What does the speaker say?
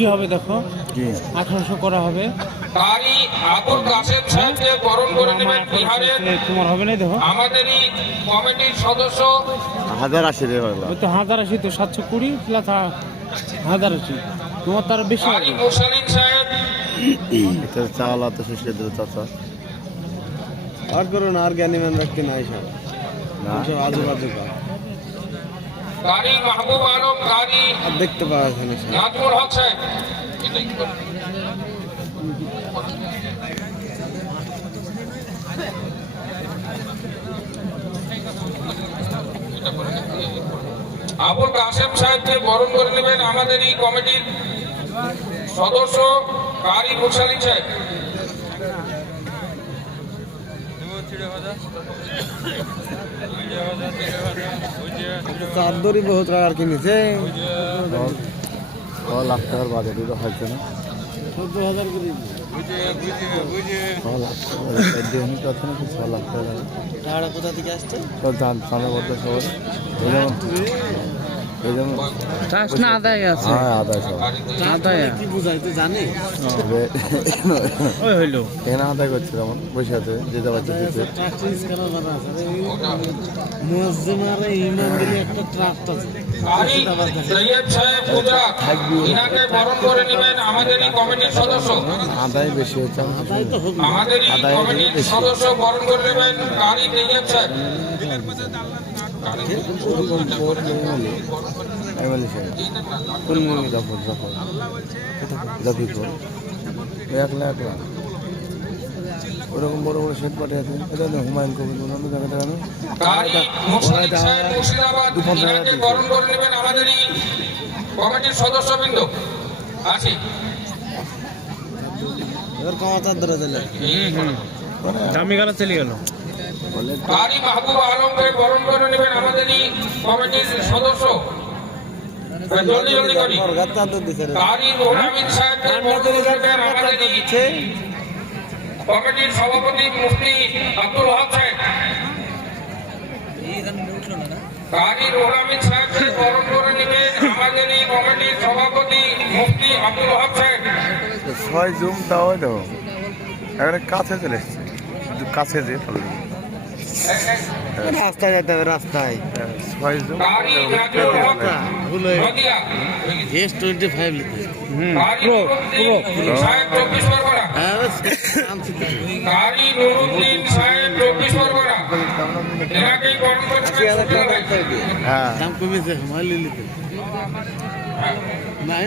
ই হবে দেখো 1800 করা হবে। কারি আবুল কাসেম সাহেবকে বরণ করে নেবেন বিহারের তোমার হবে না দেখো আমাদেরই কমিটির সদস্য 1080 রে হলো ওই তো 1080 তো 720 প্লাস 1080 তোমার তার বেশি কারি হবে। মুসালিম সাহেব এটা চাল তো শেষ করে দিল চাচা আর করো না আর জ্ঞানী মান রাখতে নাই সব না সব আজু বাজু কাজ। কারি মাহবুব আলম কারি আর দেখতে পাওয়া যায় না সব। নাজমুল হক সাহেব এটাই করুন। আবুল কাসেম সাহেবকে বরণ করে নেবেন আমাদের এই কমিটির সদস্য কারি মুসালিম সাহেব। চাদরই বহুত টাকার কিনেছে 6 লাখ টাকার বাজেট এটা হয়েছে না 14,000 করে 6 লাখ টাকা দেওয়ানি কথা নাকি 6 লাখ টাকা টাকাটা কোথা থেকে আসছে সব জানে বলতে সবাই এই যেমন টাকা না আদায় আছে হ্যাঁ আদায় সব আদায় কি বুঝাই তুই জানিস ওই হইলো এখানে আদায় করছে যেমন পয়সা আছে যেতে পারছে দিতে ট্রাক্টর কেনা জানা আছে মুয়াজ্জিমারে ইমাম দিলে একটা ট্রাক্ট আছে কারি সৈয়দ সাহেব গুজরাট ইনাকে বরণ করে নেবেন আমাদের এই কমিটির সদস্য। আদায় বেশি হচ্ছে আমি তো তাই তো হোক আমাদের এই আদায় কমিটির বেশি। সদস্য বরণ করে নেবেন কারি সৈয়দ সাহেব। এমএলএ সাহেব কোন মুভি জাফর জাফিপুর একলা ওরকম বড় বড় সেট পাঠিয়ে আছে এটা না হুমায়ুন কবির বলুন দেখাতে কেন কারি মুসলিম সাহেব মুর্শিদাবাদ ইনাকে বরণ করে নেবেন আমাদের এই কমিটির সদস্যবৃন্দ। আসি এবার কমাতার ধরে দিলে দামি গালা চলে গেল। বলে কারি মাহবুব আলমকে বরণ করে নেবেন আমাদের এই কমিটির সদস্য। জলদি জলদি করি। সরকার চাদর দিছে রে কারি রোহামিন সাহেবকে বরণ করে নেবেন আমাদের এই কমিটির সভাপতি মুফতি আব্দুল হক সাহেব। কারি রোহামিন সাহেবকে বরণ করে নেবেন আমাদের এই কমিটির সভাপতি মুফতি আব্দুল হক সাহেব। 6 জুম তাও দাও এখানে কাছে চলে এসছে কাছে যে চলে রাস্তায় যেতে হবে রাস্তায় 6 জুম কারি নাজমুল হক ভুল হয়ে নদিয়া। S25 লিখে কারি নুরুদ্দিন সাহেব 24 পরগনা। কারি নুরুদ্দিন সাহেব 24 পরগনা। এনাকেই বরণ করে নেবেন। হ্যাঁ দাম কমেছে মালি লিখে নাই